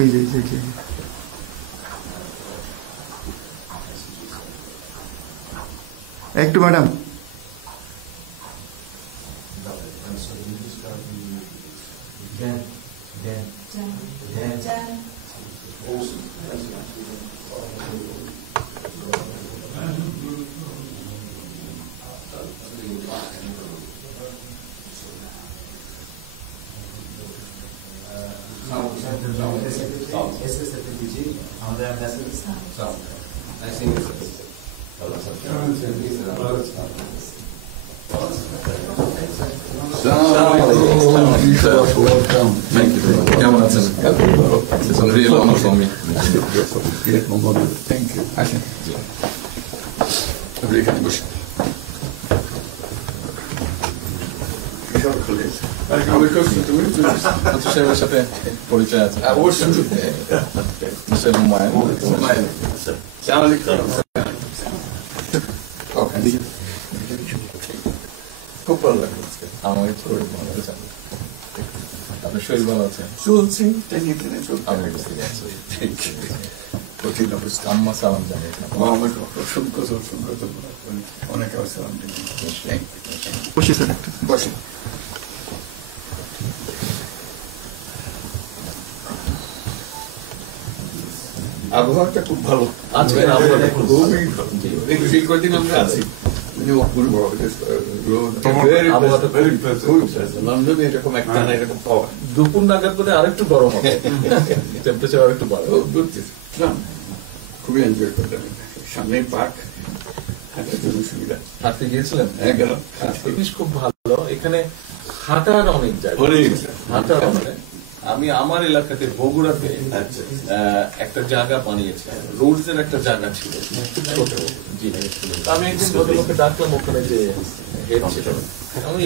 এই যে একটু madam Thank you. It's a real honor for me. Great moment. Thank you. সাথে পরিচয় আছে অবশ্যই খুব ভালো লাগলো আমাকে আপনার শরীর ভালো আছে চলছি আম্মা সালাম জানি অসংখ্য অনেক সালাম বসে স্যার একটা বসে আবহাওয়াটা খুব ভালো আজকে খুবই কদিন আমরা আছি লন্ডনে এরকম একটা এরকম পাওয়া দুপুর নাগাদ করে আরেকটু গরম হবে টেম্পারেচার আরেকটু বাড়বে খুবই এনজয় করলাম সামনে পার্ক হাঁটার জন্য সুবিধা হাঁটতে গিয়েছিলেন গেলাম জিনিস খুব ভালো এখানে হাঁটার অনেক জায়গা হাঁটার অনেক আমি আমার এলাকাতে বগুড়াতে একটা জায়গা বানিয়েছি রোডস এর একটা জায়গা ছিল ছোট জি আমি একদিন ভদ্রলোককে ডাকলাম ওখানে যে হেড ছিল আমি